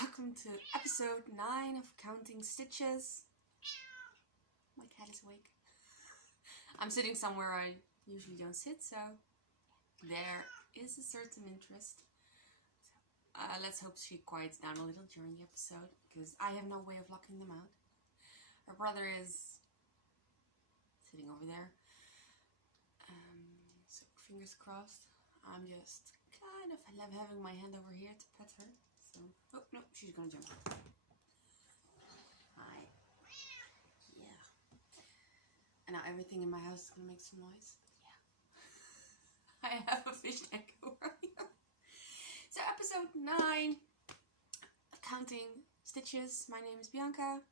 welcome to episode 9 of Counting Stitches. My cat is awake. I'm sitting somewhere I usually don't sit, so there is a certain interest. Let's hope she quiets down a little during the episode, because I have no way of locking them out. Her brother is sitting over there. So fingers crossed. I'm just kind of having my hand over here to pet her. So, oh no, she's gonna jump. Hi. Yeah. And now everything in my house is gonna make some noise. Yeah. I have a fish tank over here. So episode 9, Counting Stitches. My name is Bianca.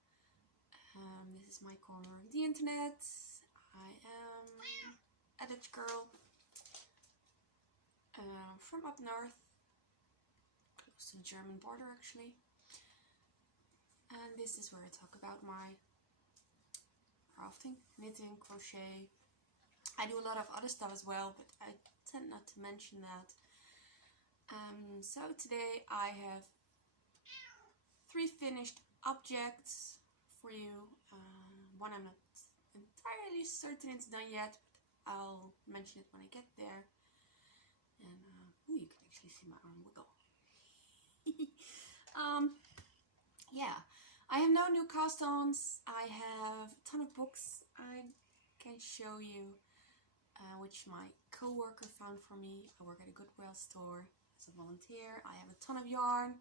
This is my corner of the internet. I am a Dutch girl from up north, close to the German border actually. And this is where I talk about my crafting, knitting, crochet. I do a lot of other stuff as well, but I tend not to mention that. So today I have 3 finished objects for you. One I'm not entirely certain it's done yet, but I'll mention it when I get there. And you can actually see my arm wiggle. Yeah, I have no new cast-ons. I have a ton of books I can show you, which my co-worker found for me. I work at a Goodwill store as a volunteer. I have a ton of yarn,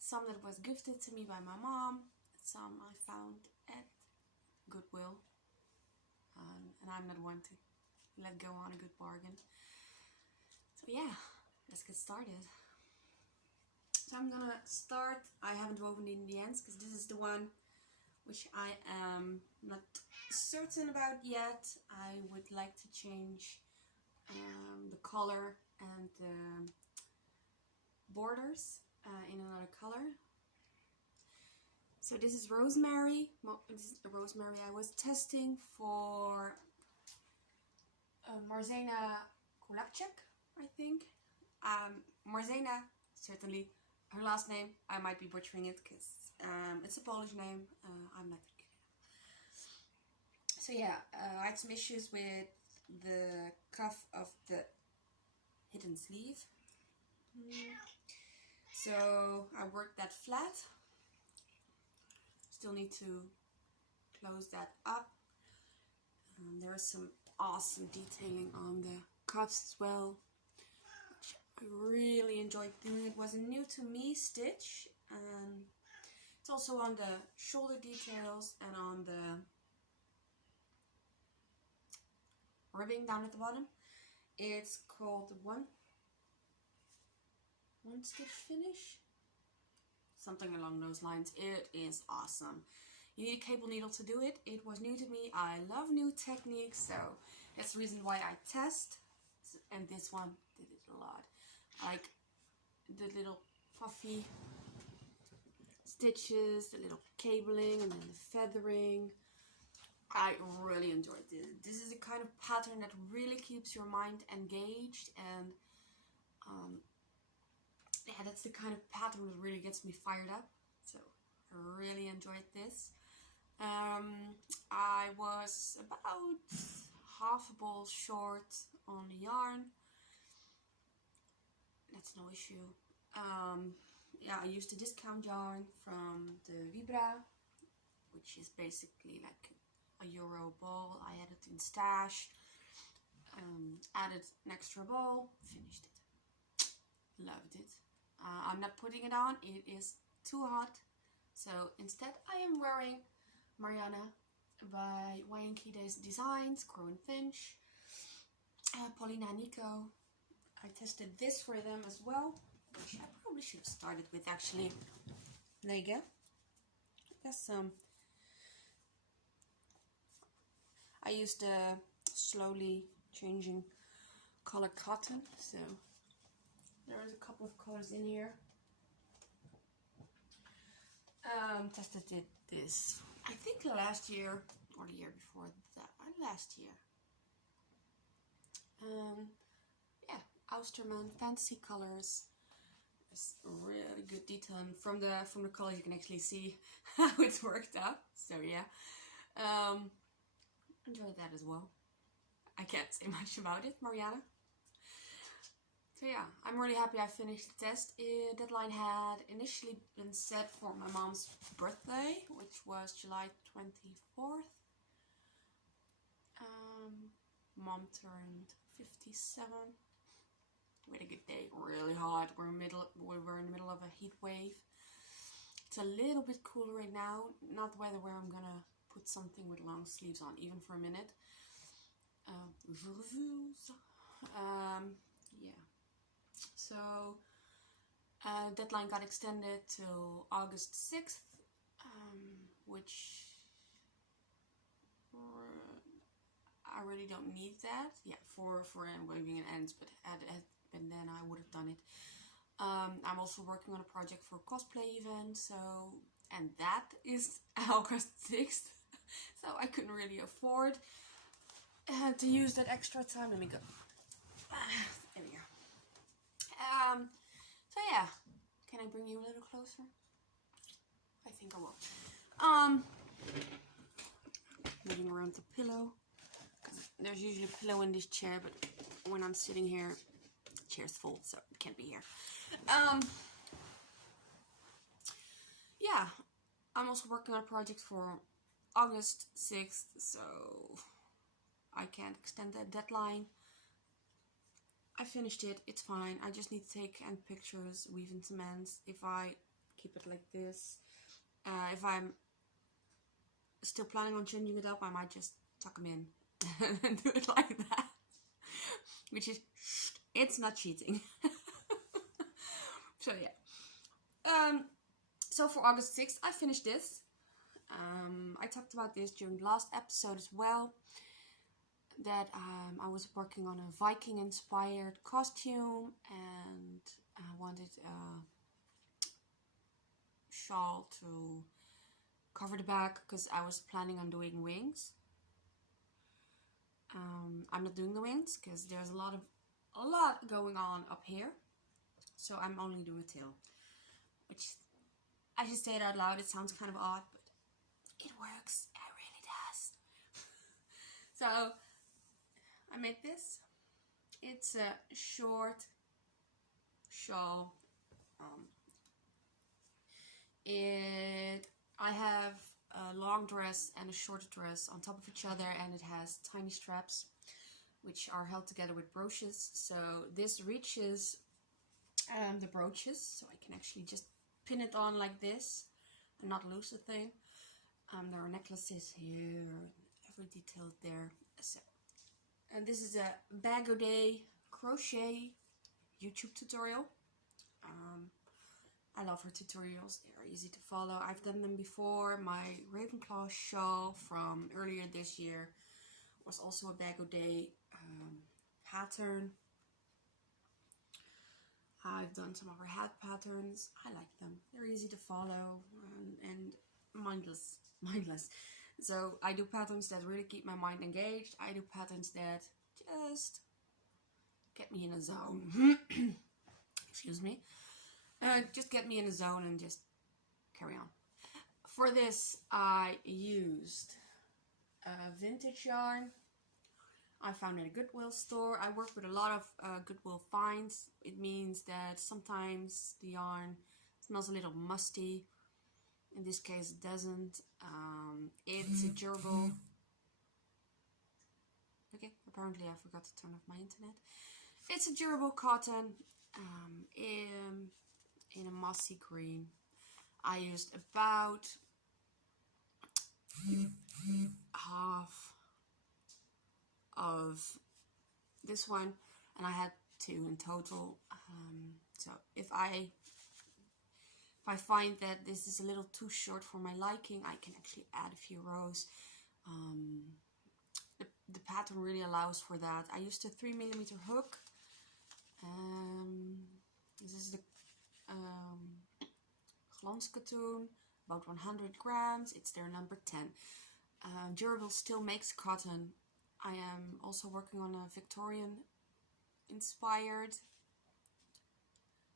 some that was gifted to me by my mom, some I found at Goodwill, and I'm not one to let go on a good bargain. So yeah, let's get started. So I'm gonna start. I haven't woven in the ends because this is the one which I am not certain about yet. I would like to change the color and the borders in another color. So this is Rosemary. This is the Rosemary I was testing for Marianna, I think. Marianna, certainly her last name. I might be butchering it because it's a Polish name. I'm not good. So yeah, I had some issues with the cuff of the hidden sleeve. So I worked that flat. Still need to close that up. There is some awesome detailing on the cuffs as well, which I really enjoyed doing. It was a new to me stitch, and it's also on the shoulder details and on the ribbing down at the bottom. It's called one stitch finish, something along those lines. It is awesome. You need a cable needle to do it. It was new to me. I love new techniques, so that's the reason why I test. And this one did it a lot. Like the little puffy stitches, the little cabling, and then the feathering. I really enjoyed this. This is a kind of pattern that really keeps your mind engaged, and yeah, that's the kind of pattern that really gets me fired up. So I really enjoyed this. I was about half a ball short on the yarn. That's no issue. Yeah, I used a discount yarn from the Vibra, which is basically like a euro ball. I had it in stash, added an extra ball, finished it. Loved it. I'm not putting it on, it is too hot. So instead I am wearing Marianna by Yankee Designs, Crow and Finch, Paulina and Nico. I tested this for them as well, which I probably should have started with actually. There you go. There's some. I used slowly changing color cotton, so there's a couple of colors in here. Tested it this, I think last year or the year before that. Last year. Yeah, Austerman fancy colors. There's really good detail, and from the colors you can actually see how it's worked out. So yeah, enjoyed that as well. I can't say much about it, Marianna. So yeah, I'm really happy I finished the test. Deadline had initially been set for my mom's birthday, which was July 24th. Mom turned 57. We had a good day, really hot. We were in the middle of a heat wave. It's a little bit cooler right now. Not the weather where I'm gonna put something with long sleeves on, even for a minute. Yeah. So deadline got extended till August 6th, which I really don't need that. Yeah, for when it ends, but and then I would have done it. I'm also working on a project for a cosplay event, and that is August 6th, so I couldn't really afford to use that extra time. Let me go. There we go. So yeah, can I bring you a little closer? I think I will. Moving around the pillow. There's usually a pillow in this chair, but when I'm sitting here, the chair's full, so it can't be here. Yeah, I'm also working on a project for August 6th, so I can't extend that deadline. I finished it, it's fine. I just need to take end pictures, weave in some ends. If I keep it like this, if I'm still planning on changing it up, I might just tuck them in and do it like that. Which is, it's not cheating. So yeah. So for August 6th, I finished this. I talked about this during the last episode as well. That I was working on a Viking inspired costume, and I wanted a shawl to cover the back because I was planning on doing wings. I'm not doing the wings because there's a lot going on up here, so I'm only doing a tail, which I should say it out loud. It sounds kind of odd, but it works. It really does. So I made this. It's a short shawl. I have a long dress and a short dress on top of each other, and it has tiny straps which are held together with brooches. So this reaches the brooches, so I can actually just pin it on like this and not lose the thing. There are necklaces here, every detail there. So, and this is a bag a day crochet YouTube tutorial. I love her tutorials. They are easy to follow. I've done them before. My Ravenclaw shawl from earlier this year was also a bag a day pattern. I've done some of her hat patterns. I like them. They're easy to follow and mindless. So I do patterns that really keep my mind engaged. I do patterns that just get me in a zone. Excuse me. Just get me in a zone and just carry on. For this, I used vintage yarn. I found it at a Goodwill store. I work with a lot of Goodwill finds. It means that sometimes the yarn smells a little musty. In this case, it doesn't. It's a durable. Okay, apparently I forgot to turn off my internet. It's a durable cotton in a mossy green. I used about half of this one, and I had two in total. So if I find that this is a little too short for my liking, I can actually add a few rows. The pattern really allows for that. I used a 3mm hook. This is the Glans Katoen, about 100 grams. It's their number 10. Durable still makes cotton. I am also working on a Victorian inspired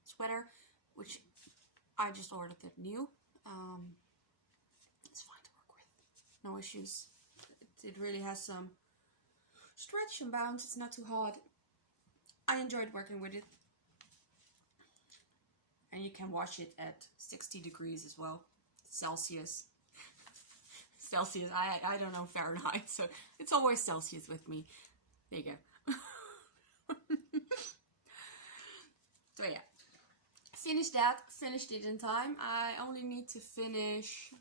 sweater. which I just ordered it new. It's fine to work with, no issues. It really has some stretch and bounce. It's not too hard. I enjoyed working with it. And you can wash it at 60 degrees as well. Celsius. Celsius, I don't know Fahrenheit, so it's always Celsius with me. There you go. So yeah. Finished that. Finished it in time. I only need to finish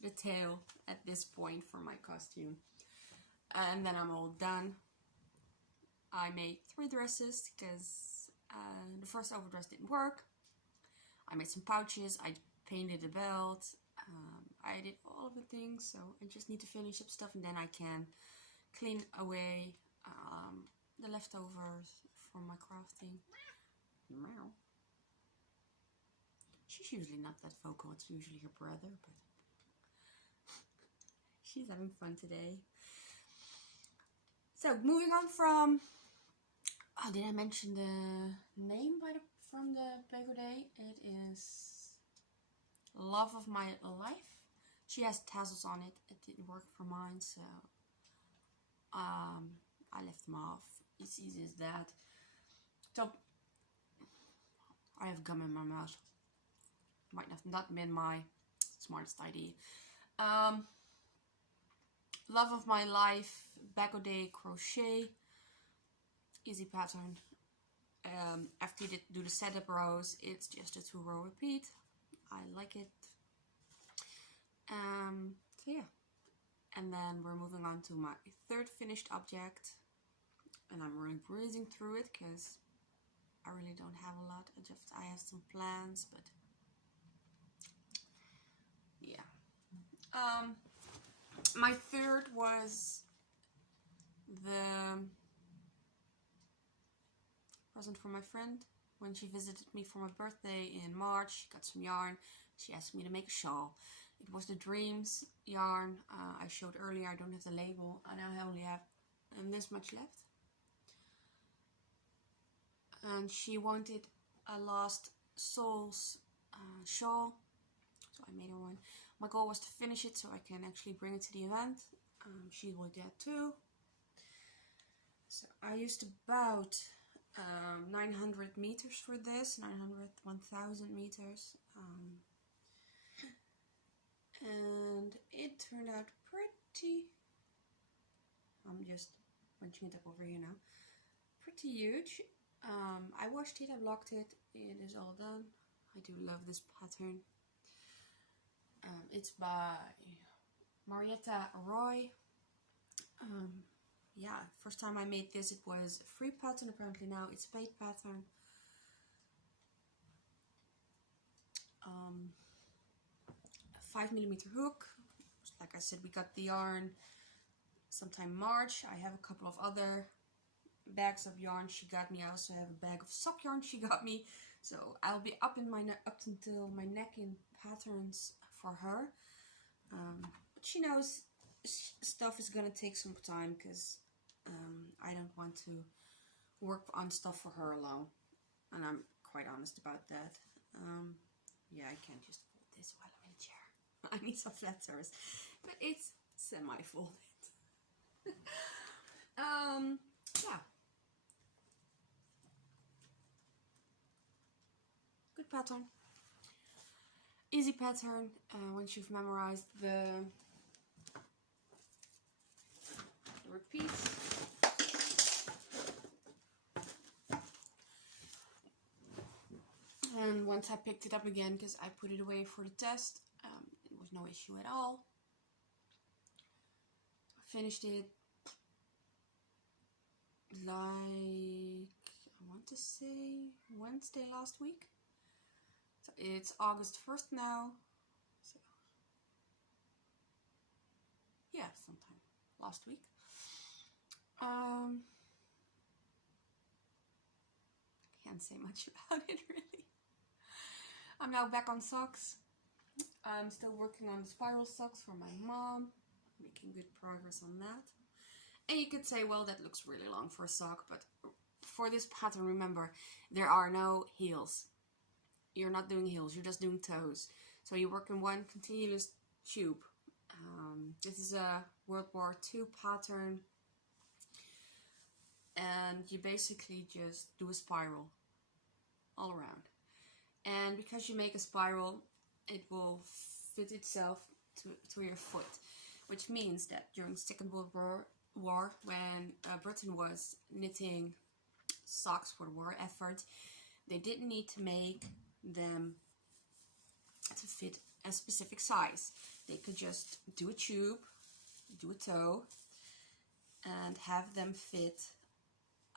the tail at this point for my costume. And then I'm all done. I made 3 dresses because the first overdress didn't work. I made some pouches. I painted the belt. I did all of the things. So I just need to finish up stuff and then I can clean away the leftovers from my crafting. Meow. She's usually not that vocal. It's usually her brother, but she's having fun today. So moving on from, did I mention the name from the Lego Day? It is Love of My Life. She has tassels on it. It didn't work for mine, so I left them off. It's easy as that. So I have gum in my mouth. Might have not been my smartest idea. Love of My Life, Day crochet, easy pattern. After you do the setup rows, it's just a 2-row repeat. I like it. So yeah, and then we're moving on to my 3rd finished object, and I'm really breezing through it because I really don't have a lot. I have some plans, but yeah. My 3rd was the present for my friend when she visited me for my birthday in March. She got some yarn. She asked me to make a shawl. It was the Dreams yarn I showed earlier. I don't have the label, and I only have this much left. And she wanted a Lost Souls shawl, so I made her one. My goal was to finish it so I can actually bring it to the event. She will get too. So I used about 900 meters for this, 1,000 meters. And it turned out pretty, I'm just bunching it up over here now, pretty huge. I washed it, I blocked it, it is all done. I do love this pattern. It's by Marianna Roy. Yeah, first time I made this, it was a free pattern. Apparently now it's a paid pattern. 5mm hook. Like I said, we got the yarn sometime March. I have a couple of other bags of yarn she got me. I also have a bag of sock yarn she got me. So I'll be up until my neck in patterns for her. But she knows stuff is gonna take some time because I don't want to work on stuff for her alone, and I'm quite honest about that. Yeah, I can't just fold this while I'm in the chair. I need some flat surface, but it's semi-folded. Yeah, good pattern, easy pattern. Once you've memorized the repeats. And once I picked it up again, because I put it away for the test, it was no issue at all. I finished it like, I want to say Wednesday last week. So it's August 1st now. So yeah, sometime last week. Can't say much about it really. I'm now back on socks. I'm still working on the spiral socks for my mom, making good progress on that. And you could say, well, that looks really long for a sock, but for this pattern, remember, there are no heels. you're not doing heels, you're just doing toes. So you work in one continuous tube. This is a World War II pattern, and you basically just do a spiral all around. And because you make a spiral, it will fit itself to your foot, which means that during Second World War, when Britain was knitting socks for the war effort, they didn't need to make them to fit a specific size. They could just do a tube, do a toe, and have them fit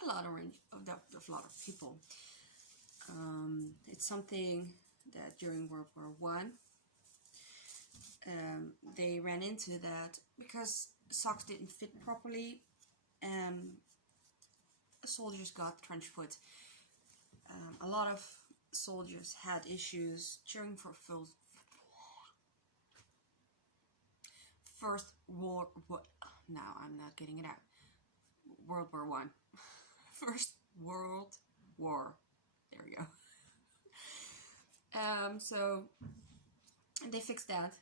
a lot of range of a lot of people. It's something that during World War One they ran into that because socks didn't fit properly. Soldiers got trench foot. A lot of soldiers had issues during First War. Now I'm not getting it out. World War One. First World War. There we go. So they fixed that.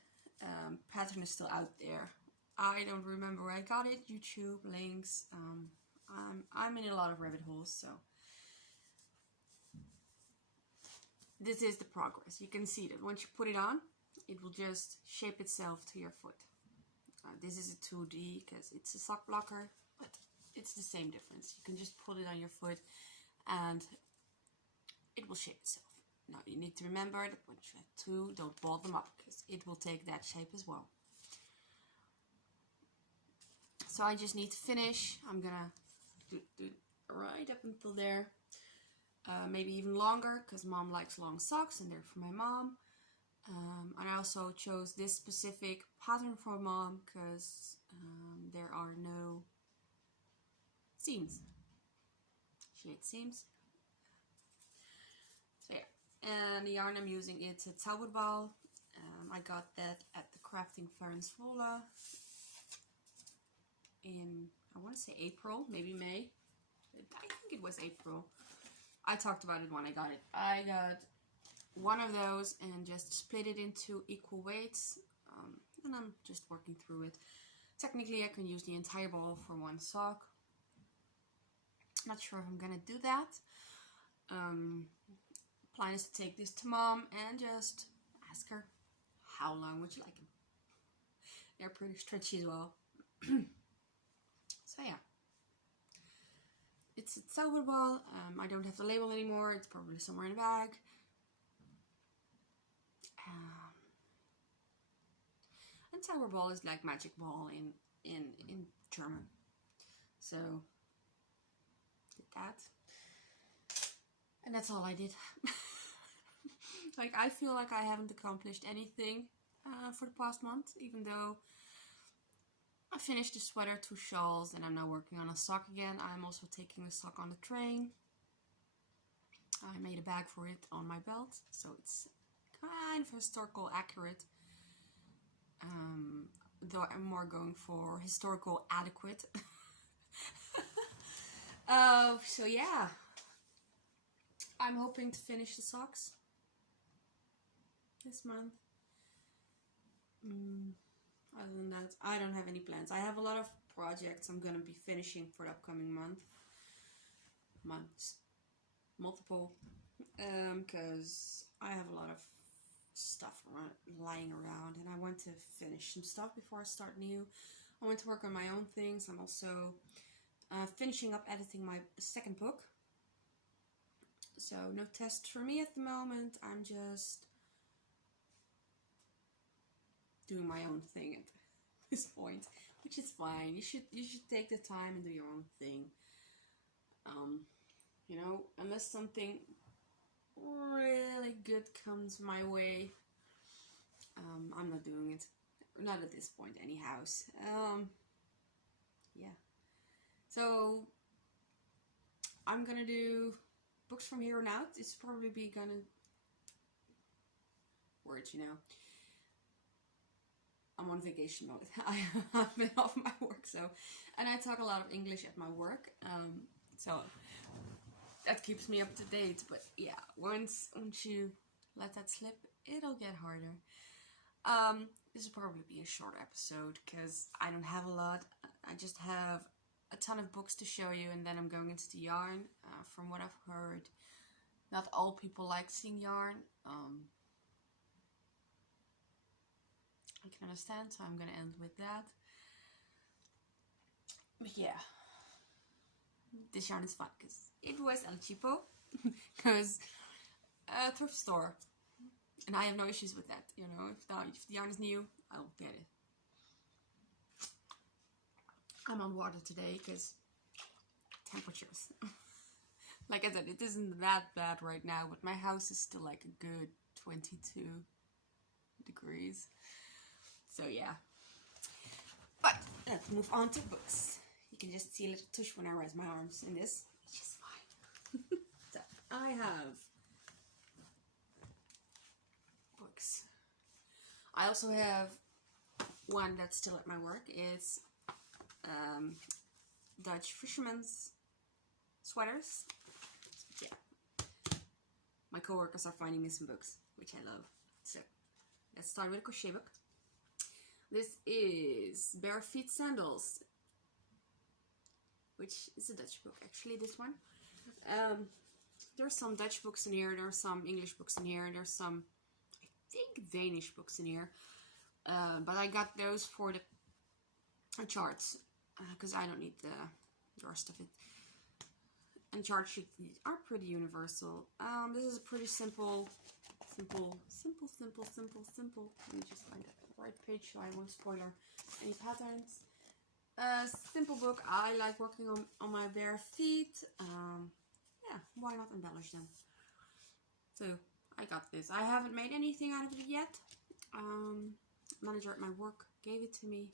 Pattern is still out there. I don't remember where I got it. YouTube links. I'm in a lot of rabbit holes, so this is the progress. You can see that once you put it on, it will just shape itself to your foot. This is a 2D because it's a sock blocker, but it's the same difference. You can just put it on your foot and it will shape itself. Now you need to remember that once you have two, don't ball them up because it will take that shape as well. So I just need to finish. I'm gonna do right up until there. Maybe even longer because mom likes long socks and they're for my mom. And I also chose this specific pattern for mom because there are no seams. She hates seams. So yeah, and the yarn I'm using, it's a Talbot ball. I got that at the crafting fair in Zwolle in, I want to say April, maybe May. I think it was April. I talked about it when I got it. I got one of those and just split it into equal weights, and I'm just working through it. Technically I can use the entire ball for one sock. Not sure if I'm gonna do that. Plan is to take this to mom and just ask her how long would you like them. They're pretty stretchy as well. So yeah, it's a Talbot ball. I don't have the label anymore. It's probably somewhere in the bag. And Talbot ball is like magic ball in German. So did that, and that's all I did. Like I feel like I haven't accomplished anything for the past month, even though I finished the sweater, 2 shawls, and I'm now working on a sock again. I'm also taking the sock on the train. I made a bag for it on my belt, so it's kind of historical accurate. Though I'm more going for historical adequate. So yeah, I'm hoping to finish the socks this month. Other than that, I don't have any plans. I have a lot of projects I'm gonna be finishing for the upcoming months, multiple, because I have a lot of stuff lying around and I want to finish some stuff before I start new. I want to work on my own things. I'm also finishing up editing my second book. So no test for me at the moment. I'm just doing my own thing at this point, which is fine. You should take the time and do your own thing. You know, unless something really good comes my way, I'm not doing it. Not at this point, anyhow. Yeah. So I'm gonna do books from here on out. It's probably gonna words, you know. I'm on vacation mode. I've been off my work, so, and I talk a lot of English at my work, so that keeps me up to date. But yeah, once you let that slip, it'll get harder. This will probably be a short episode because I don't have a lot. I just have a ton of books to show you, and then I'm going into the yarn. From what I've heard, not all people like seeing yarn. I can understand, so I'm gonna end with that. But yeah, this yarn is fun because it was El Cheapo, because a thrift store, and I have no issues with that. You know, if the yarn is new, I'll get it. I'm on water today because temperatures. Like I said, it isn't that bad right now, but my house is still like a good 22 degrees. So yeah. But let's move on to books. You can just see a little tush when I raise my arms in this, which is fine. So I have books. I also have one that's still at my work. It's Dutch fishermen's sweaters. Yeah. My coworkers are finding me some books, which I love. So let's start with a crochet book. This is Bare Feet Sandals, which is a Dutch book, actually, this one. There's some Dutch books in here, there's some English books in here, there't some, I think, Danish books in here. But I got those for the charts, because I don't need the rest of it. And chart sheets are pretty universal. This is a pretty simple. Let me just find the right page so I won't spoil any patterns. Simple book. I like working on my bare feet. Yeah, why not embellish them? So I got this. I haven't made anything out of it yet. Manager at my work gave it to me.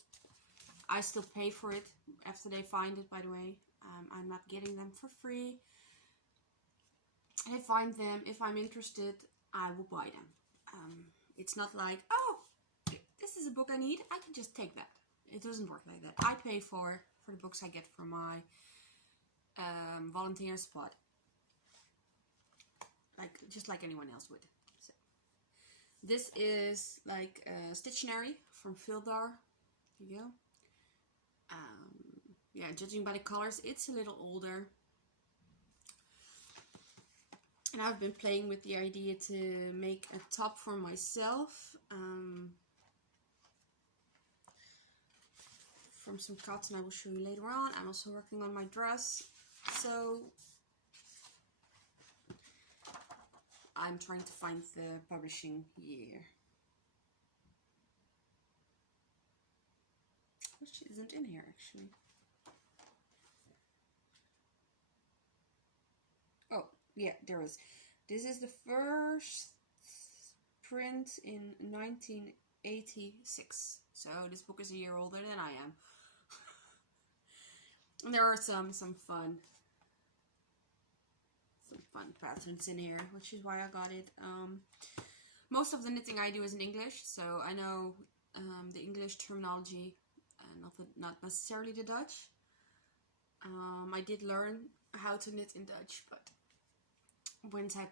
I still pay for it after they find it, by the way. I'm not getting them for free. They find them. If I'm interested, I will buy them. It's not like, oh, this is a book I need, I can just take that. It doesn't work like that. I pay for the books I get from my volunteer spot. Just like anyone else would. So, this is like Stationery from Fildar. There you go. Yeah, judging by the colors, it's a little older. And I've been playing with the idea to make a top for myself. From some cotton I will show you later on. I'm also working on my dress. So I'm trying to find the publishing year, which isn't in here actually. Oh, yeah, there is. This is the first print in 1986. So this book is a year older than I am. And there are some fun patterns in here, which is why I got it. Most of the knitting I do is in English, so I know the English terminology, not necessarily the Dutch. I did learn how to knit in Dutch, but once I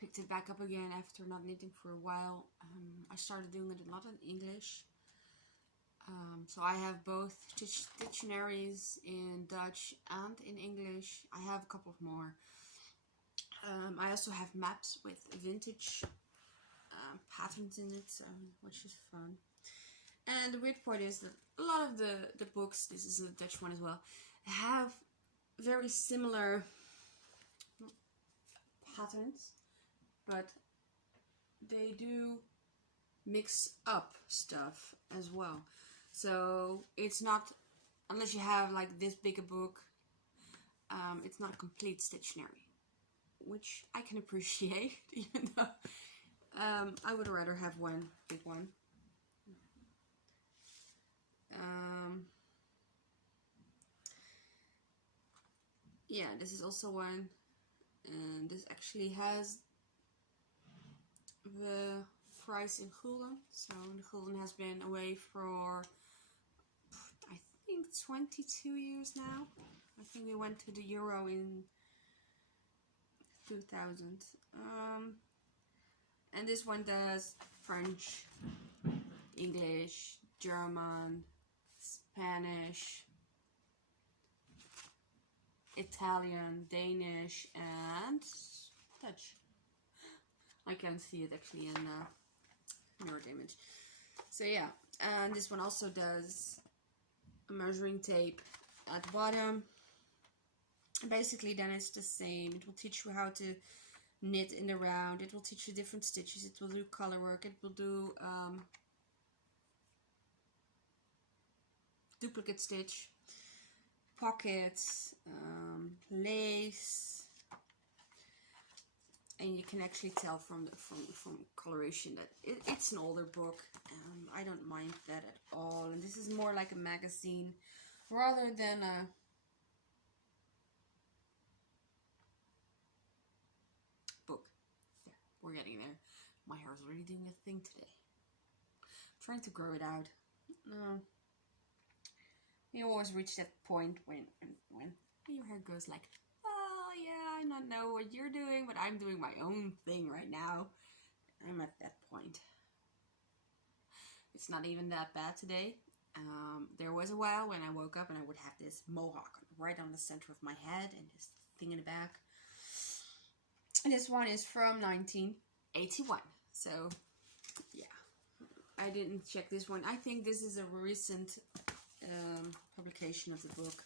picked it back up again after not knitting for a while, I started doing it a lot in English. So I have both dictionaries in Dutch and in English. I have a couple of more. I also have maps with vintage patterns in it, which is fun. And the weird part is that a lot of the books, this is a Dutch one as well, have very similar patterns, but they do mix up stuff as well. So it's not, unless you have like this big a book, it's not a complete stationery, which I can appreciate, even though I would rather have one big one. Yeah, this is also one, and this actually has the price in gulden. So the gulden has been away for, I think, 22 years now. I think we went to the euro in 2000. And this one does French, English, German, Spanish, Italian, Danish, and Dutch. I can see it actually in mirrored image. So yeah, and this one also does a measuring tape at the bottom. Basically then it's the same. It will teach you how to knit in the round. It will teach you different stitches. It will do color work. It will do duplicate stitch, pockets, lace, and you can actually tell from coloration that it's an older book. I don't mind that at all. And this is more like a magazine rather than a book. There, we're getting there. My hair is already doing a thing today. I'm trying to grow it out. No. You always reach that point when your hair goes like, oh yeah, I don't know what you're doing, but I'm doing my own thing right now. I'm at that point. It's not even that bad today. There was a while when I woke up and I would have this mohawk right on the center of my head and this thing in the back. And this one is from 1981. So, yeah. I didn't check this one. I think this is a recent publication of the book.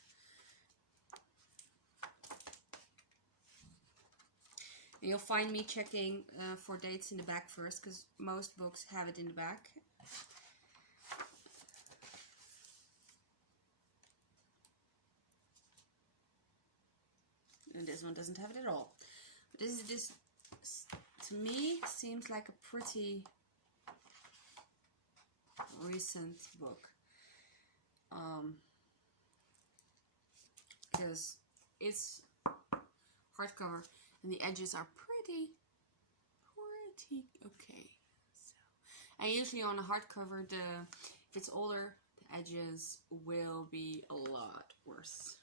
And you'll find me checking for dates in the back first, because most books have it in the back. And this one doesn't have it at all. But this to me seems like a pretty recent book. Because it's hardcover and the edges are pretty okay. So, and usually on a hardcover, if it's older, the edges will be a lot worse.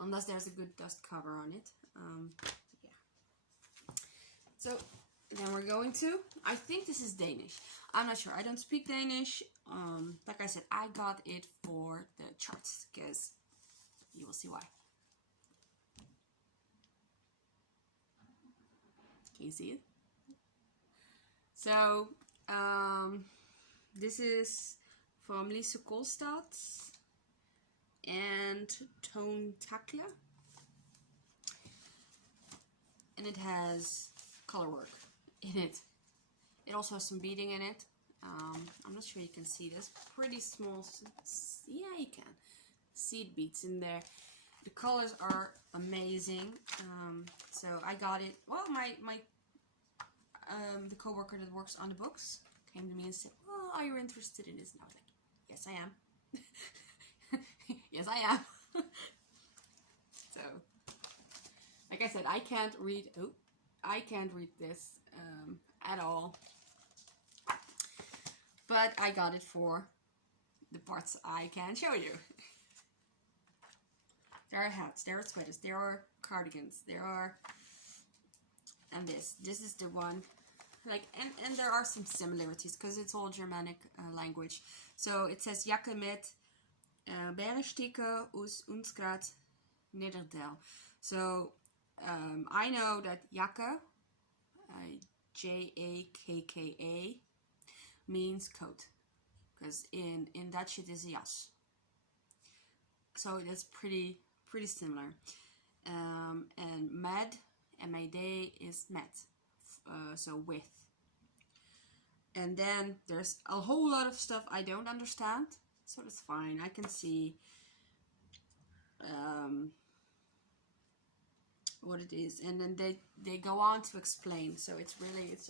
Unless there's a good dust cover on it. Yeah. So then we're going to, I think this is Danish. I'm not sure. I don't speak Danish. Like I said, I got it for the charts, because you will see why. Can you see it? So, this is from Lise Kolstad and Tone Takla. And it has color work in it. It also has some beading in it. I'm not sure you can see this. Pretty small. Yeah, you can. Seed beads in there. The colors are amazing. So I got it. Well, the co-worker that works on the books came to me and said, "Well, are you interested in this?" And I was like, "Yes, I am." Yes, I am. So, like I said, I can't read this at all. But I got it for the parts I can show you. There are hats, there are sweaters, there are cardigans, there are, and this is the one, like, and there are some similarities because it's all Germanic language. So it says Jacke met Bergstike us Unskrat Niederdel. So I know that Jacke, Jakka, means coat, because in Dutch it is jas. So that's pretty similar. And med, M-A-D, is met, so with. And then there's a whole lot of stuff I don't understand, so that's fine. I can see what it is, and then they go on to explain. So it's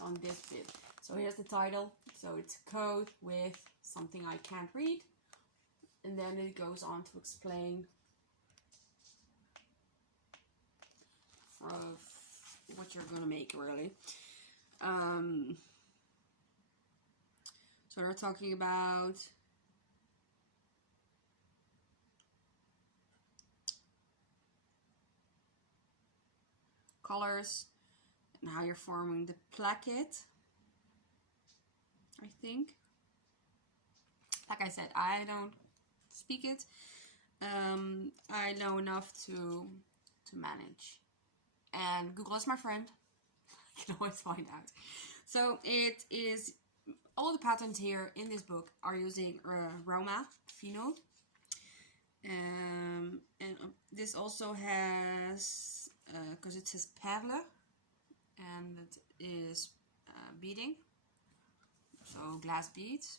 on this bit. So here's the title. So it's coat with something I can't read, and then it goes on to explain what you're gonna make, really. So they're talking about colors, Now you're forming the placket, I think. Like I said, I don't speak it. I know enough to manage. And Google is my friend. You can always find out. So it is, all the patterns here in this book are using Roma Fino. And this also has, because it says perle, and it is beading, so glass beads.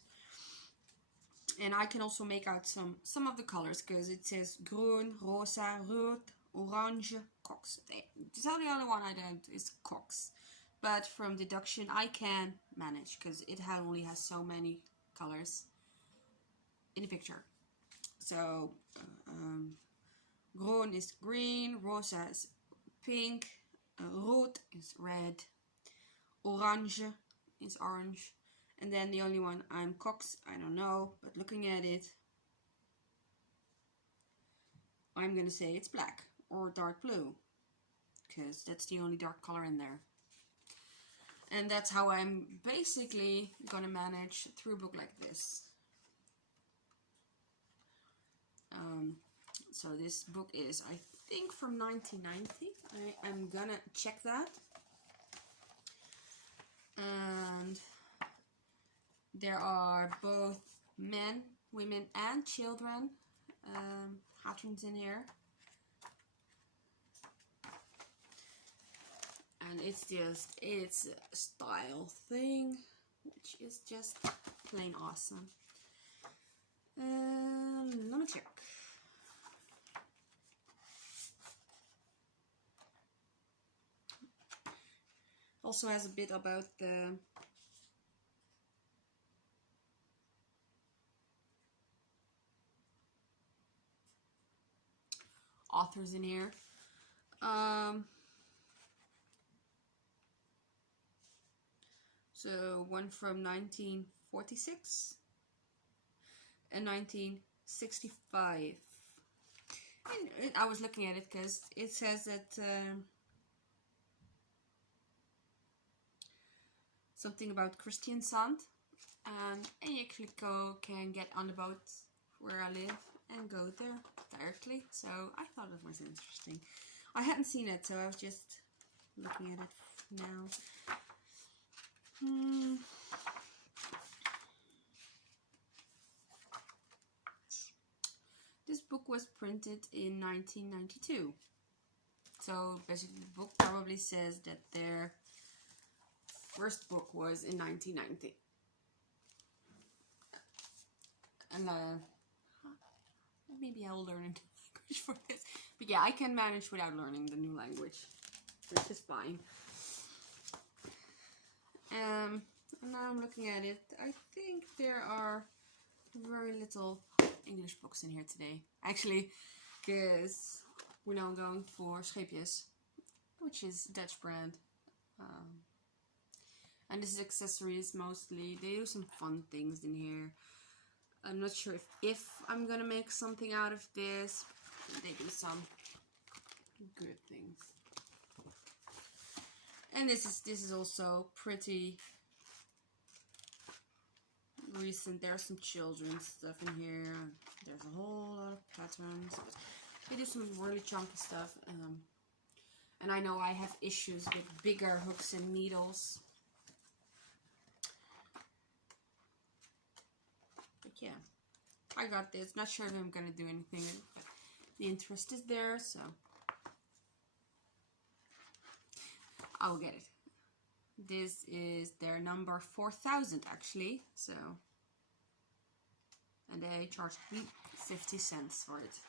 And I can also make out some of the colors, because it says groen, rosa, rood, orange, cox. The only other one I don't is cox. But from deduction I can manage, because it only has so many colors in the picture. So groen is green, rosa is pink, rood is red, orange is orange, and then the only one I'm cox, I don't know, but looking at it, I'm gonna say it's black or dark blue, because that's the only dark color in there. And that's how I'm basically gonna manage through a book like this. So this book is, I think, from 1990. I'm gonna check that. And there are both men, women, and children patterns in here. And it's a style thing, which is just plain awesome. Let me check. Also has a bit about the authors in here. So one from 1946 and 1965. And I was looking at it because it says that something about Christian Sand, and you actually can get on the boat where I live and go there directly. So I thought it was interesting. I hadn't seen it, so I was just looking at it now. This book was printed in 1992. So basically the book probably says that their first book was in 1990. And maybe I'll learn a new language for this. But yeah, I can manage without learning the new language, which is fine. And now I'm looking at it. I think there are very little English books in here today. Actually, because we're now going for Scheepjes, which is Dutch brand. And this is accessories mostly. They do some fun things in here. I'm not sure if I'm gonna make something out of this. They do some good things. And this is also pretty recent. There's some children's stuff in here. There's a whole lot of patterns. They do some really chunky stuff. And I know I have issues with bigger hooks and needles. But yeah, I got this. Not sure if I'm gonna do anything with it, but the interest is there, so I'll get it. This is their number 4000 actually, so, and they charged me 50 cents for it.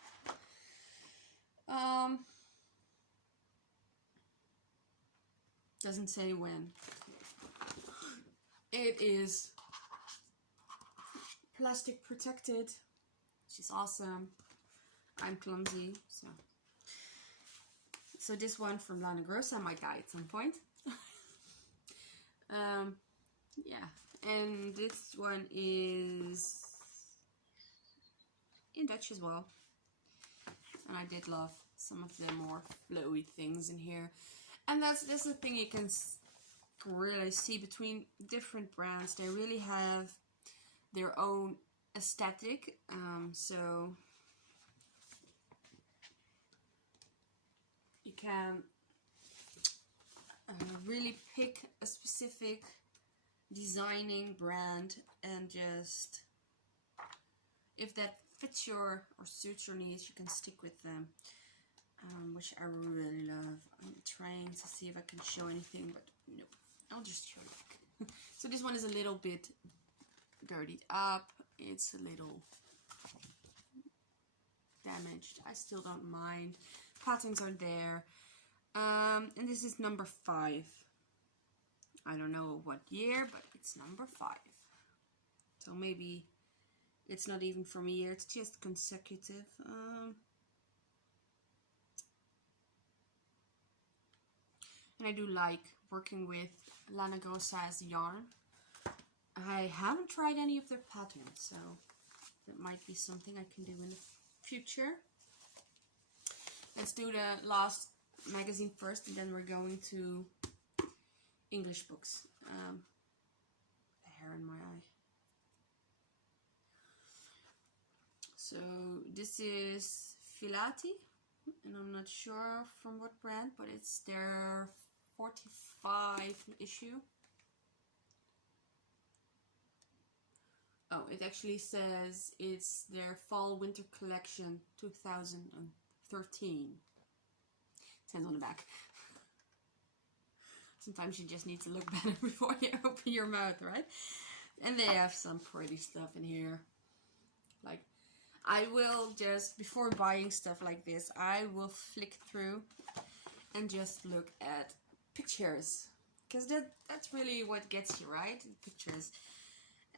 Doesn't say when. It is plastic protected, which is awesome. I'm clumsy, so this one from Lana Gross I might die at some point. Yeah, and this one is in Dutch as well. And I did love some of the more flowy things in here. And that's the thing you can really see between different brands. They really have their own aesthetic. So you can really pick a specific designing brand and just, if that fits your or suits your needs, you can stick with them, which I really love. I'm trying to see if I can show anything, but nope, I'll just show you. So this one is a little bit dirtied up, it's a little damaged. I still don't mind. Patterns are there. And this is number 5. I don't know what year, but it's number 5. So maybe it's not even from a year, it's just consecutive. And I do like working with Lana Grossa as yarn. I haven't tried any of their patterns, so that might be something I can do in the future. Let's do the last magazine first, and then we're going to English books. The hair in my eye. So this is Filati, and I'm not sure from what brand, but it's their 45 issue. Oh, it actually says it's their fall winter collection 2013. It says on the back. Sometimes you just need to look better before you open your mouth, right? And they have some pretty stuff in here. Like, I will just, before buying stuff like this, I will flick through and just look at pictures. Because that's really what gets you, right? Pictures.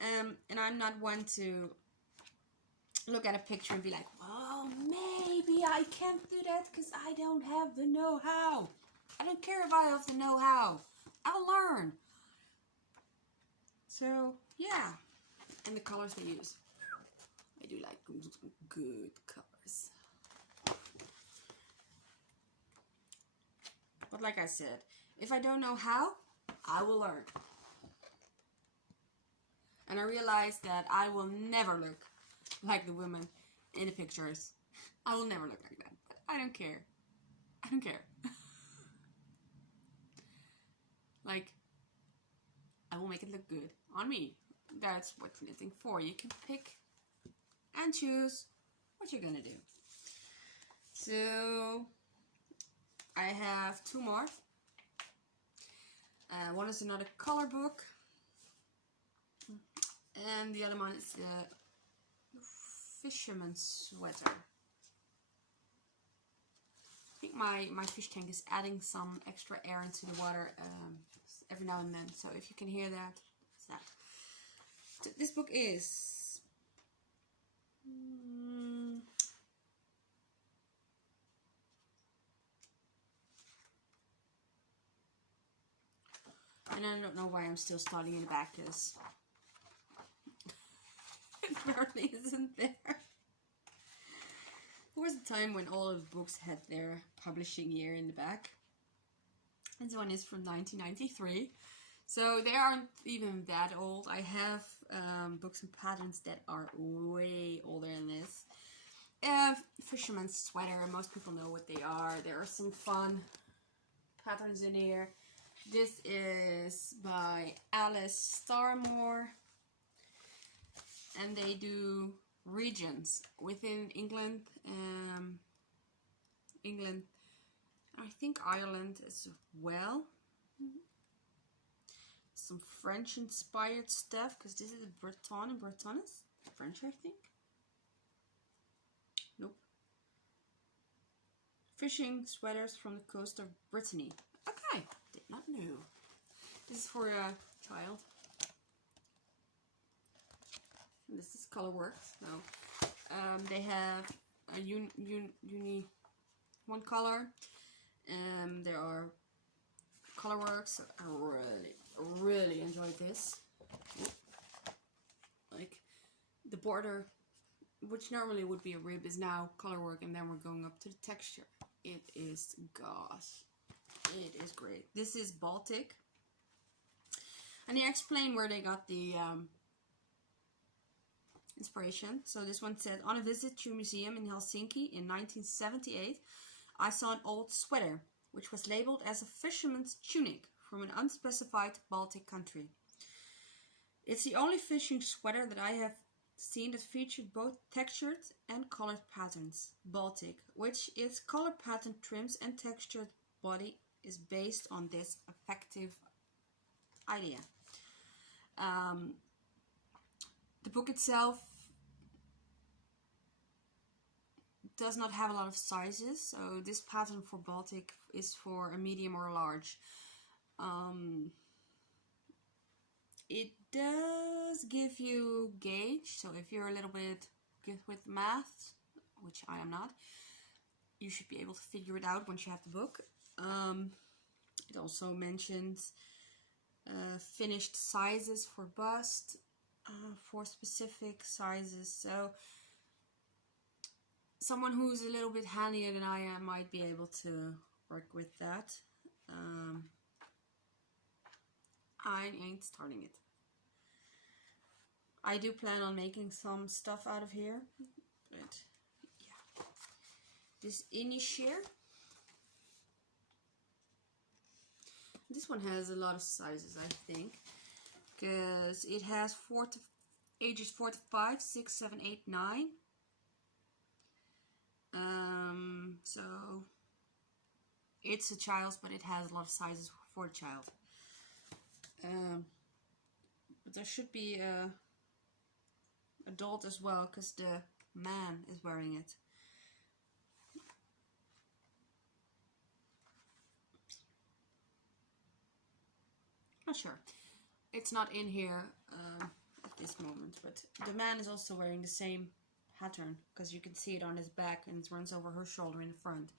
And I'm not one to look at a picture and be like, well, maybe I can't do that because I don't have the know-how. I don't care if I have the know-how. I'll learn. So, yeah. And the colors they use. I do like good colors. But like I said, if I don't know how, I will learn. And I realized that I will never look like the women in the pictures. I will never look like that. But I don't care. I don't care. Like, I will make it look good on me. That's what knitting for. You can pick and choose what you're gonna do. So I have 2 more. One is another color book, and the other one is a fisherman's sweater. I think my fish tank is adding some extra air into the water every now and then, so if you can hear that, it's that. This book is and I don't know why I'm still starting in the back, because it barely isn't there. There was a time when all of the books had their publishing year in the back. This one is from 1993, so they aren't even that old. I have books and patterns that are way older than this. Fisherman's sweater, most people know what they are. There are some fun patterns in here. This is by Alice Starmore, and they do regions within England, I think Ireland as well. Some French inspired stuff, because this is a Breton and Bretonnes. French, I think. Nope. Fishing sweaters from the coast of Brittany. Okay, did not know. This is for a child. And this is Colorworks. So they have a one color. There are Colorworks. I really enjoyed this. Like, the border, which normally would be a rib, is now colorwork, and then we're going up to the texture. It is gosh. It is great. This is Baltic. And they explain where they got the inspiration. So this one said, on a visit to a museum in Helsinki in 1978, I saw an old sweater, which was labeled as a fisherman's tunic from an unspecified Baltic country. It's the only fishing sweater that I have seen that featured both textured and colored patterns. Baltic, which its color pattern trims and textured body is based on this effective idea. The book itself does not have a lot of sizes, so this pattern for Baltic is for a medium or a large. It does give you gauge, so if you're a little bit good with math, which I am not, you should be able to figure it out once you have the book. It also mentions finished sizes for bust, for specific sizes, so someone who's a little bit handier than I am might be able to work with that. I ain't starting it. I do plan on making some stuff out of here, but yeah. This Inisher. This one has a lot of sizes, I think, because it has ages 4 to 5, 6, 7, 8, 9. So it's a child's, but it has a lot of sizes for a child. But there should be a adult as well, because the man is wearing it. Not sure. It's not in here at this moment, but the man is also wearing the same pattern, because you can see it on his back and it runs over her shoulder in the front.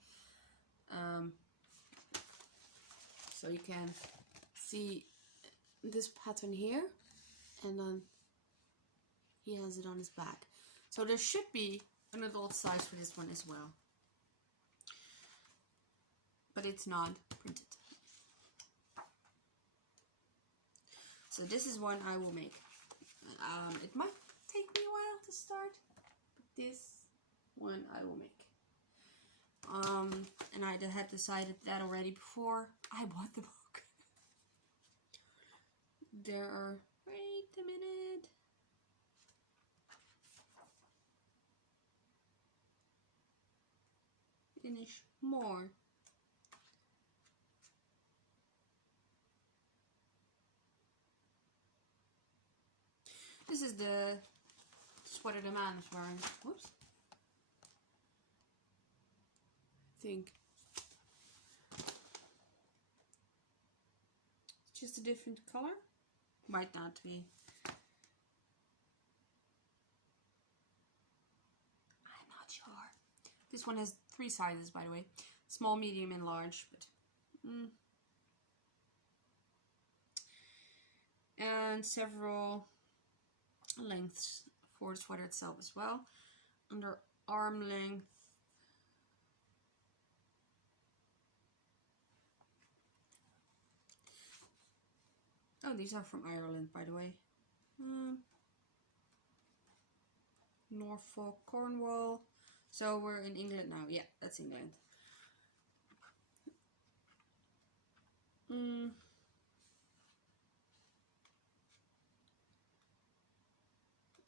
So you can see this pattern here, and then he has it on his back. So there should be an adult size for this one as well, but it's not printed. So this is one I will make. It might take me a while to start, but this one I will make. And I had decided that already before I bought the book. There are, wait a minute. Finish more. This is the sweater the man is wearing. Whoops. I think it's just a different color. Might not be. I'm not sure. This one has 3 sizes, by the way. Small, medium, and large. But and several lengths for the sweater itself as well. Under arm length. Oh, these are from Ireland, by the way. Norfolk, Cornwall. So we're in England now. Yeah, that's England.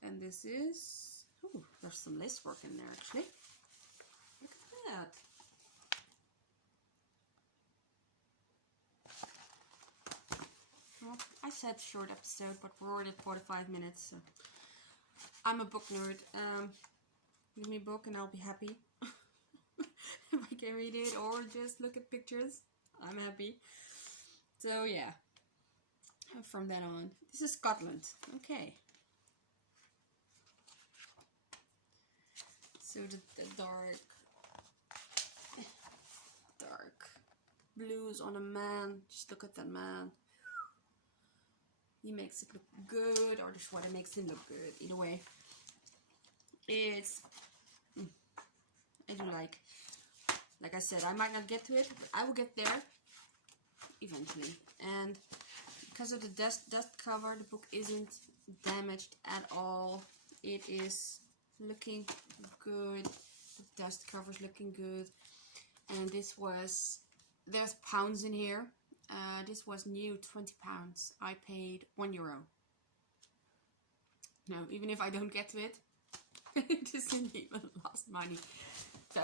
And this is... Oh, there's some lace work in there, actually. Look at that. Well, I said short episode, but we're already at 45 minutes. So. I'm a book nerd. Give me a book and I'll be happy. If I can read it or just look at pictures, I'm happy. So yeah, from then on. This is Scotland. Okay. So the dark blues on a man. Just look at that man. He makes it look good, or the sweater makes him look good. Either way, it's I do like I said, I might not get to it, but I will get there. eventually. And because of the dust cover, the book isn't damaged at all. It is looking good. The dust cover's looking good. And this was, there's pounds in here. This was new, £20. I paid €1. No, even if I don't get to it, it isn't even lost money. So,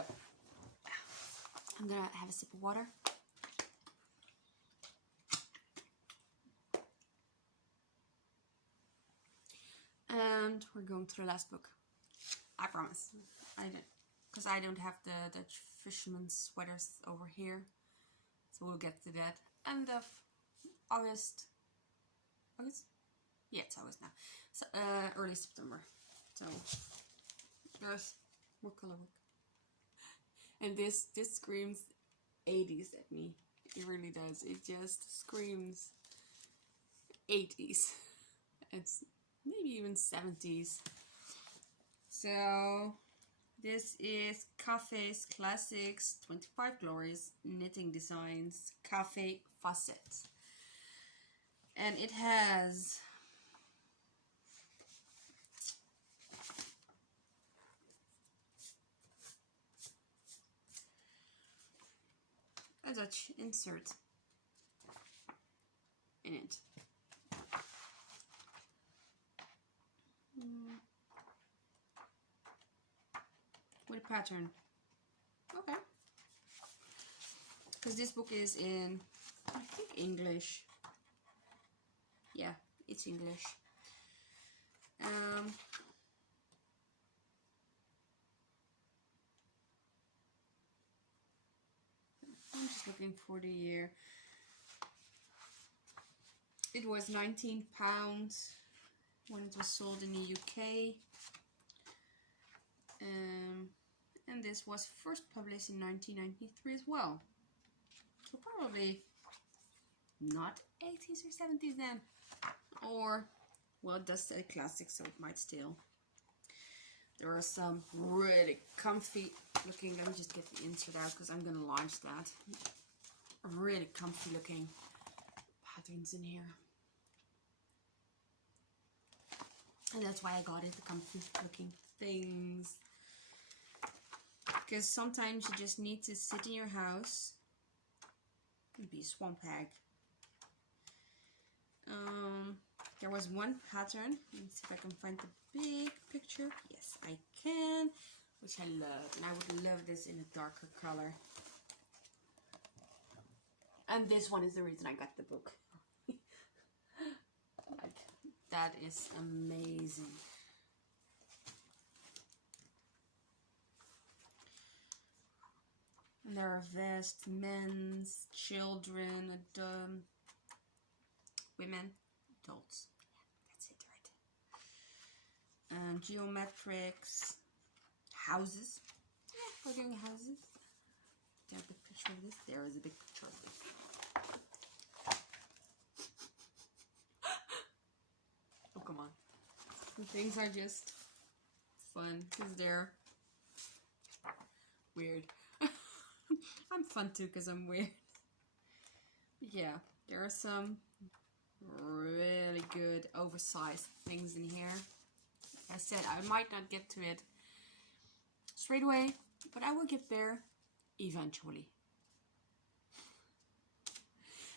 I'm gonna have a sip of water. And we're going to the last book. I promise. Because I don't have the Dutch fisherman's sweaters over here. So we'll get to that. End of August. August? Yeah, it's August now. So, early September. So there's more color book. And this screams 80s at me. It really does. It just screams 80s. It's maybe even 70s. So this is Cafe's Classics 25 Glories Knitting Designs Cafe Facet. And it has a Dutch insert in it. With a pattern. Okay. Because this book is in, I think, English. Yeah, it's English. I'm just looking for the year. It was £19 when it was sold in the UK. And this was first published in 1993 as well. So probably not 80s or 70s then. Or, well, it does say classic, so it might still. There are some really comfy looking, let me just get the insert out because I'm going to launch that. Really comfy looking patterns in here. And that's why I got it, the comfy looking things. Because sometimes you just need to sit in your house and be a swamp hag. There was one pattern. Let's see if I can find the big picture. Yes, I can. Which I love. And I would love this in a darker color. And this one is the reason I got the book. Like, that is amazing. And there are vests, men's, children, women, adults. Yeah, that's it, right? Geometrics, houses. Yeah, we're doing houses. Do you have a big picture of this? There is a big picture of this. Oh, come on. Some things are just fun because they're weird. I'm fun too because I'm weird. Yeah, there are some really good oversized things in here. Like I said, I might not get to it straight away, but I will get there eventually.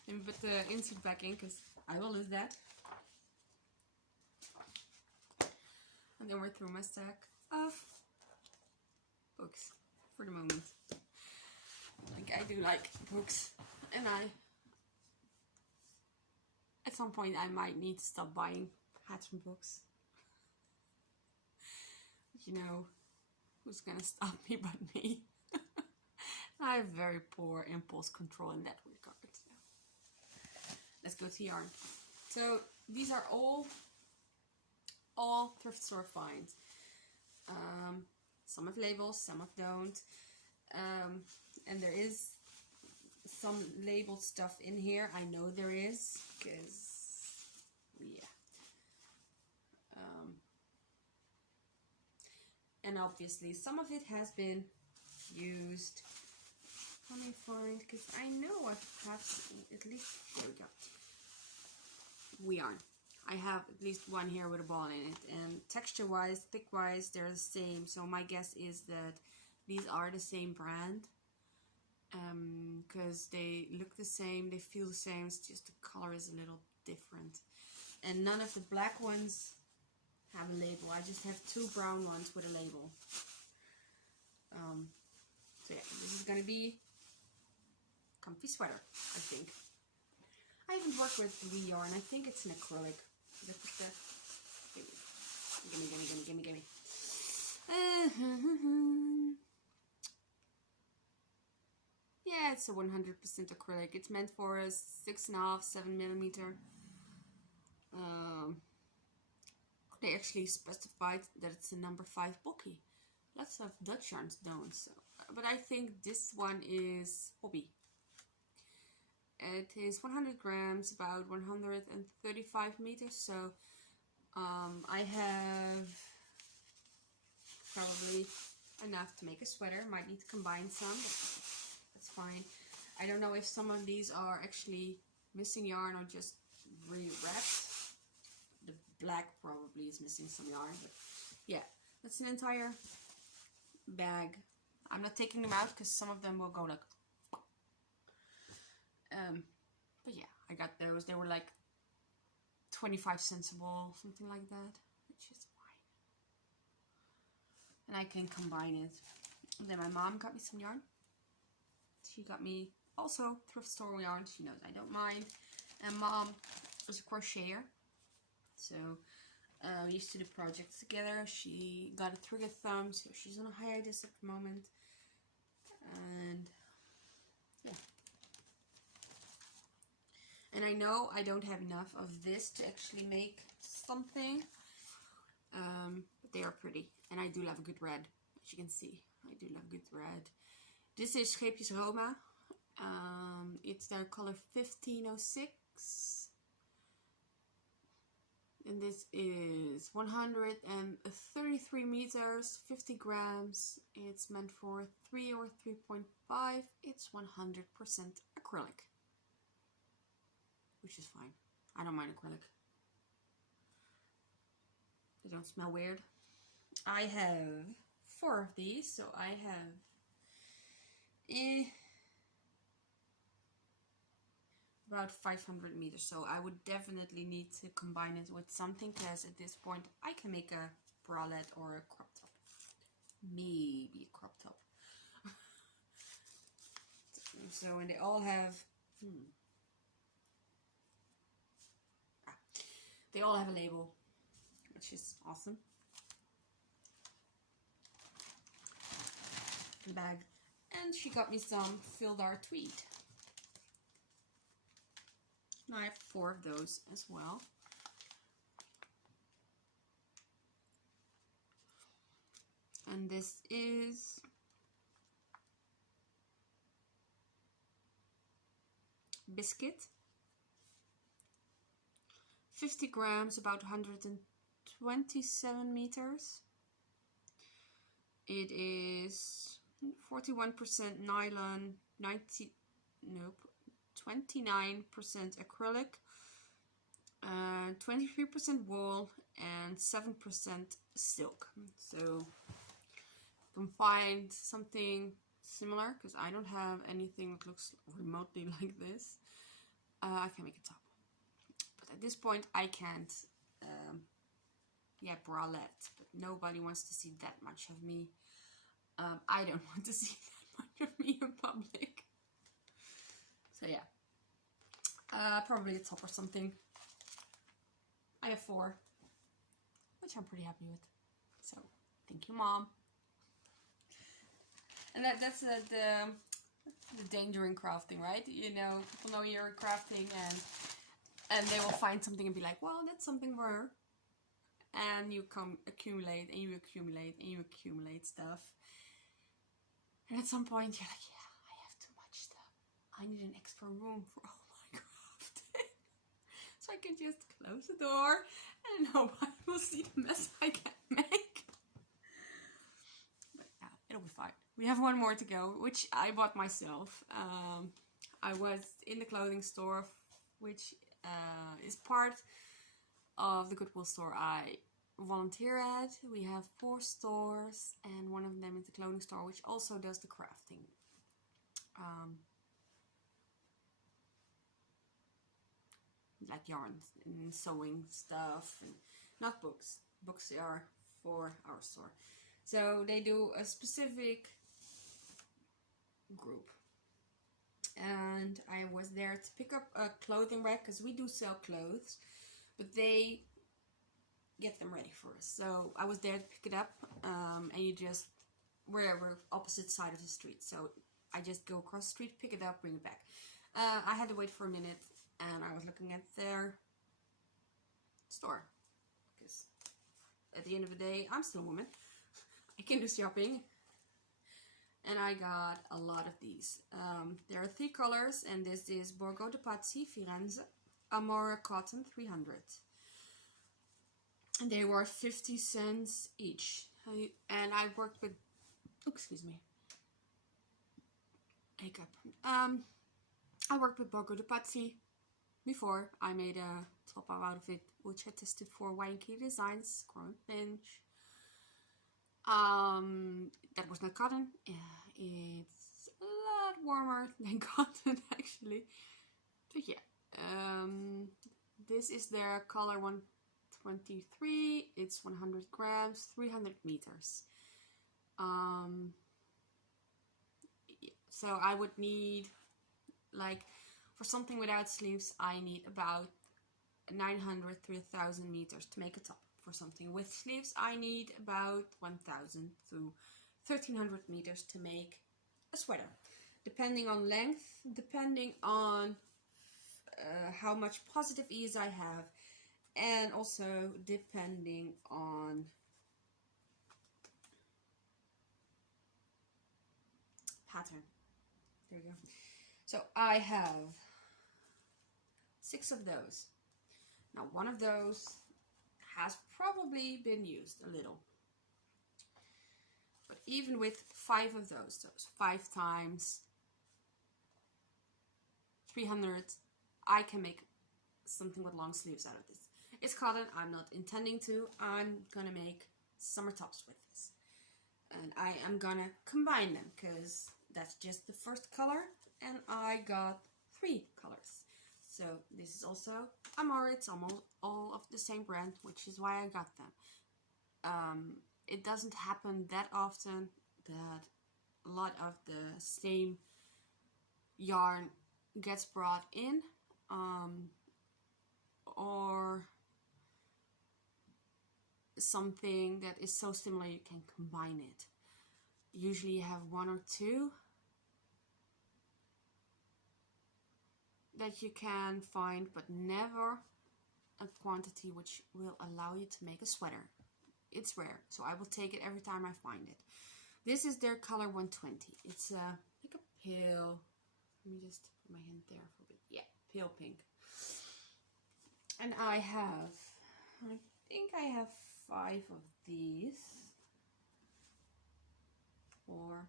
Let me put the insert back in because I will lose that. And then we're through my stack of books for the moment. Like, I do like books, and at some point I might need to stop buying pattern books. You know, who's gonna stop me but me? I have very poor impulse control in that regard. So. Let's go to yarn. So these are all thrift store finds. Some have labels, some have don't. And there is some labeled stuff in here. I know there is, because, yeah. And obviously some of it has been used. Let me find, because I know I have at least, there we go. Yarn. I have at least one here with a ball in it, and texture wise, thick wise, they're the same. So my guess is that these are the same brand, because they look the same, they feel the same, it's just the color is a little different. And none of the black ones have a label. I just have 2 brown ones with a label. So yeah, this is gonna be a comfy sweater, I think. I haven't worked with the yarn. I think it's an acrylic. Gimme. Yeah, it's a 100% acrylic. It's meant for a 6.5, 7 millimeter. They actually specified that it's a number 5 bulky. Lots of Dutch yarns don't. So, but I think this one is hobby. It is 100 grams, about 135 meters. So I have probably enough to make a sweater. Might need to combine some, but that's fine. I don't know if some of these are actually missing yarn or just re-wrapped. The black probably is missing some yarn, but yeah, that's an entire bag. I'm not taking them out because some of them will go like, but yeah, I got those. They were like 25 cents a ball, something like that, which is fine. And I can combine it. And then my mom got me some yarn. She got me also thrift store yarn. She knows I don't mind. And mom was a crocheter, so we used to do projects together. She got a trigger thumb, so she's on a hiatus at the moment. And yeah. And I know I don't have enough of this to actually make something, but they are pretty. And I do love a good red, as you can see. I do love good red. This is Scheepjes Roma. It's their color 1506. And this is 133 meters, 50 grams. It's meant for 3 or 3.5. It's 100% acrylic, which is fine. I don't mind acrylic. They don't smell weird. I have 4 of these, so I have about 500 meters. So I would definitely need to combine it with something, because at this point I can make a bralette or a crop top. Maybe a crop top. So, and they all have they all have a label, which is awesome. The bag. And she got me some Fildar tweed. And I have 4 of those as well. And this is biscuit. 50 grams, about 127 meters. It is 41% nylon, 29% acrylic, 23% wool, and 7% silk. So you can find something similar, because I don't have anything that looks remotely like this. I can make a top. But at this point I can't. Yeah, bralette, but nobody wants to see that much of me. I don't want to see that much of me in public. So yeah, probably a top or something. I have 4, which I'm pretty happy with. So thank you, Mom. And that's the danger in crafting, right? You know, people know you're crafting, and they will find something and be like, well, that's something for her. And you accumulate, and you accumulate, and you accumulate stuff. And at some point you're like, yeah, I have too much stuff. I need an extra room for all my crafting. So I can just close the door and nobody will see the mess I can make. But it'll be satisfied. We have one more to go, which I bought myself. I was in the clothing store, which is part of the Goodwill store I volunteer at. We have 4 stores, and one of them is the clothing store, which also does the crafting. Like yarns and sewing stuff, and not books. Books are for our store. So they do a specific group. And I was there to pick up a clothing rack, because we do sell clothes, but they get them ready for us. So I was there to pick it up, and you just, we're opposite side of the street. So I just go across the street, pick it up, bring it back. I had to wait for a minute, and I was looking at their store, because at the end of the day, I'm still a woman. I can do shopping. And I got a lot of these. There are 3 colors, and this is Borgo de Pazzi, Firenze, Amore Cotton 300. And they were 50 cents each. And I worked with, excuse me, makeup. I worked with Borgo de Pazzi before. I made a top out of it, which I tested for Wanky Designs, Scrum Pinch. That was not cotton. It's a lot warmer than cotton, actually. But yeah, this is their color 123. It's 100 grams, 300 meters. Yeah. So I would need, like, for something without sleeves, I need about 900 to 1,000 meters to make a top. For something with sleeves, I need about 1,000 to 1,300 meters to make a sweater, depending on length, depending on how much positive ease I have, and also depending on pattern. There you go. So I have 6 of those. Now one of those has probably been used a little. But even with 5 of those 5 times 300, I can make something with long sleeves out of this. It's cotton, I'm not intending to. I'm gonna make summer tops with this. And I am gonna combine them, because that's just the first color, and I got 3 colors. So this is also Amore. It's almost all of the same brand, which is why I got them. It doesn't happen that often that a lot of the same yarn gets brought in, or something that is so similar you can combine it. Usually you have 1 or 2 that you can find, but never a quantity which will allow you to make a sweater. It's rare, so I will take it every time I find it. This is their color 120. It's like a pale, let me just put my hand there for a bit. Yeah, pale pink. And I think I have 5 of these. 4,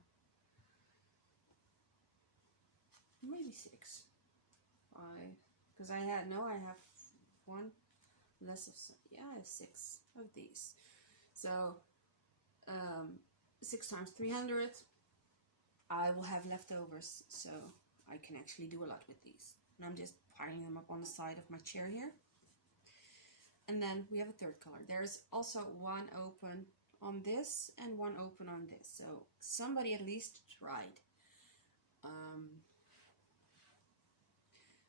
maybe 6. 5, because I have 1 less of, yeah, I have 6 of these. So 6 times 300, I will have leftovers, so I can actually do a lot with these. And I'm just piling them up on the side of my chair here. And then we have a 3rd color. There's also 1 open on this and 1 open on this, so somebody at least tried.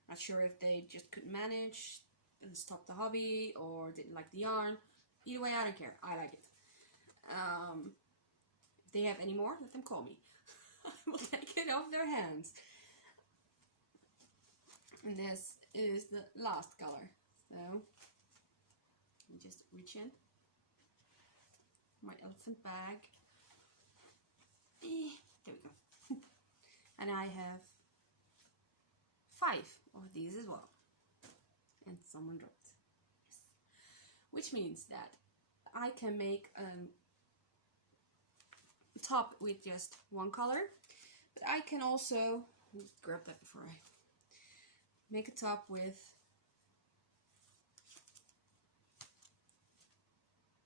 Not sure if they just couldn't manage and stopped the hobby, or didn't like the yarn. Either way, I don't care. I like it. If they have any more, let them call me. I will take it off their hands. And this is the last color. So, let me just reach in. My elephant bag. There we go. And I have 5 of these as well. And someone dropped. Yes. Which means that I can make top with just one color, but I can also grab that before I make a top with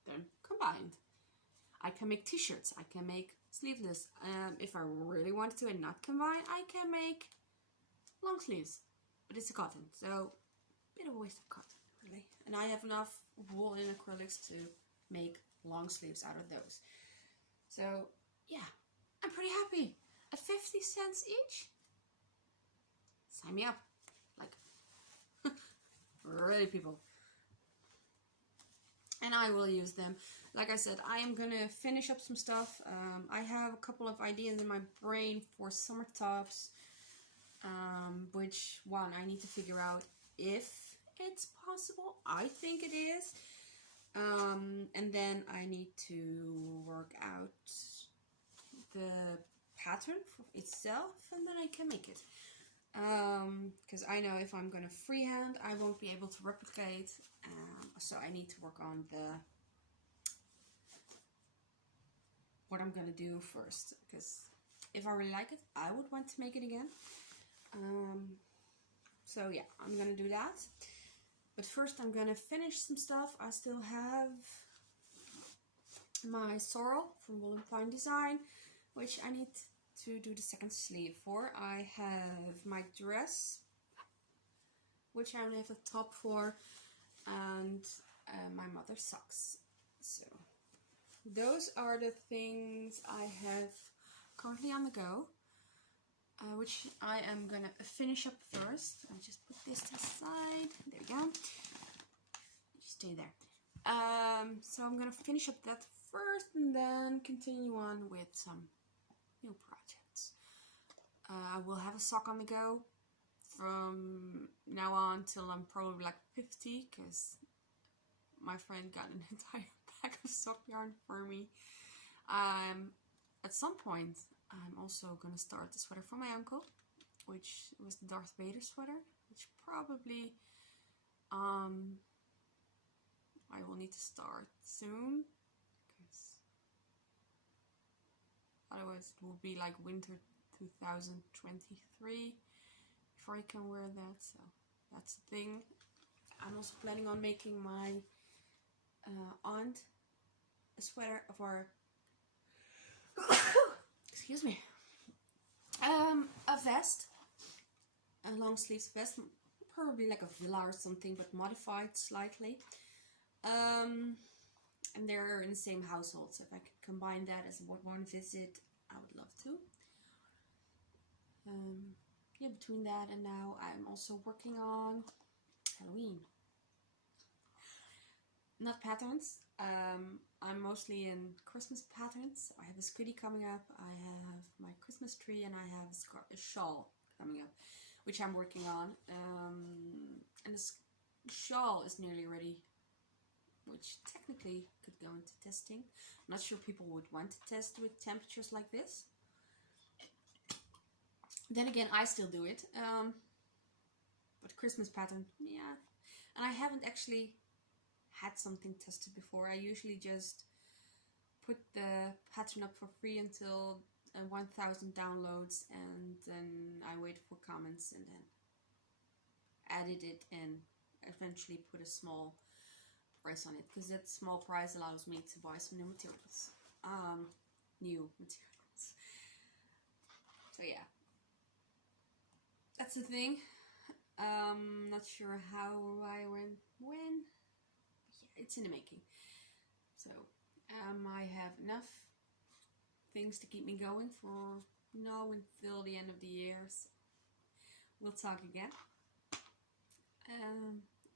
them combined. I can make t-shirts, I can make sleeveless. If I really wanted to and not combine, I can make long sleeves, but it's a cotton, so a bit of a waste of cotton, really. And I have enough wool and acrylics to make long sleeves out of those. So yeah, I'm pretty happy. At 50 cents each? Sign me up. Like, really, people. And I will use them. Like I said, I am gonna finish up some stuff. I have a couple of ideas in my brain for summer tops, which one I need to figure out if it's possible. I think it is. And then I need to work out the pattern for itself, and then I can make it. Because I know if I'm gonna freehand, I won't be able to replicate. So I need to work on what I'm gonna do first. Because if I really like it, I would want to make it again. So yeah, I'm gonna do that. But first I'm gonna finish some stuff. I still have my sorrel from Wool and Twine Design, which I need to do the second sleeve for. I have my dress, which I only have the top for, and my mother's socks. So those are the things I have currently on the go, which I am gonna finish up first. I'll just put this to the side. There we go. Just stay there. So I'm gonna finish up that first and then continue on with some new projects. I will have a sock on the go from now on till I'm probably like 50, because my friend got an entire pack of sock yarn for me. At some point I'm also gonna start the sweater for my uncle, which was the Darth Vader sweater, which probably I will need to start soon, because otherwise it will be like winter 2023 before I can wear that. So that's the thing. I'm also planning on making my aunt a sweater for excuse me, a vest, a long sleeves vest, probably like a villa or something, but modified slightly. And they're in the same household, so if I could combine that as one visit, I would love to. Yeah, between that and now, I'm also working on Halloween. Not patterns. I'm mostly in Christmas patterns. I have a scooty coming up, I have my Christmas tree, and I have a shawl coming up, which I'm working on. And the shawl is nearly ready, which technically could go into testing. I'm not sure people would want to test with temperatures like this. Then again, I still do it. But Christmas pattern, yeah. And I haven't actually had something tested before. I usually just put the pattern up for free until 1,000 downloads, and then I wait for comments and then edit it and eventually put a small price on it, because that small price allows me to buy some new materials. So yeah, that's the thing. Not sure how, why, when. Yeah, it's in the making. So I have enough things to keep me going for now until the end of the year. So we'll talk again.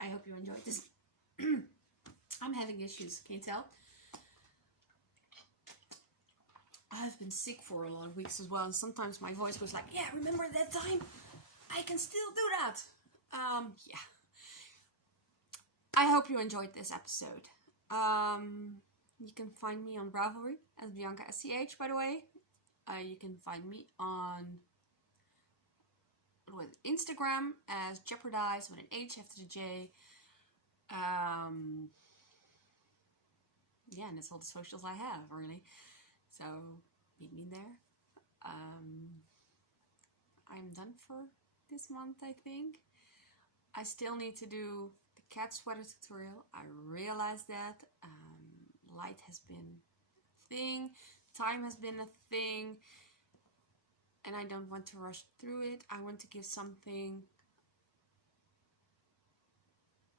I hope you enjoyed this. I'm having issues, can you tell? I've been sick for a lot of weeks as well, and sometimes my voice goes like, yeah, remember that time? I can still do that. Yeah. I hope you enjoyed this episode. You can find me on Ravelry as Bianca SCH, by the way. You can find me on Instagram as Jeopardize with an H after the J. Yeah, and that's all the socials I have, really. So meet me there. I'm done for this month, I think. I still need to do the cat sweater tutorial. I realized that light has been a thing, time has been a thing, and I don't want to rush through it. I want to give something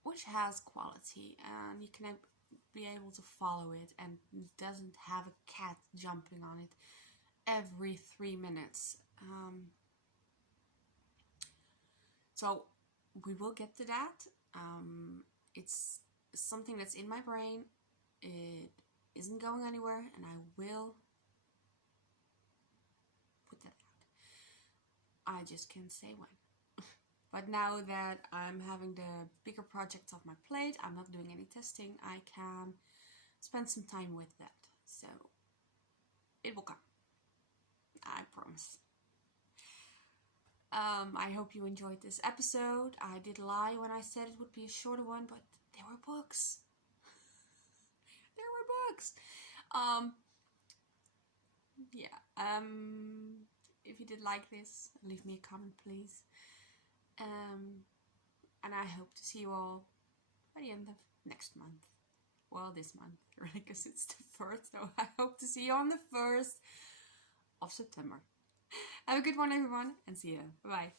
which has quality and you can be able to follow it and doesn't have a cat jumping on it every 3 minutes. So we will get to that. It's something that's in my brain. It isn't going anywhere, and I will put that out. I just can't say when. But now that I'm having the bigger projects off my plate, I'm not doing any testing, I can spend some time with that. So it will come. I promise. I hope you enjoyed this episode. I did lie when I said it would be a shorter one, but there were books. There were books. If you did like this, leave me a comment, please. And I hope to see you all by the end of next month. Well, this month, really, because it's the 1st, so I hope to see you on the 1st of September. Have a good one, everyone, and see you. Bye-bye.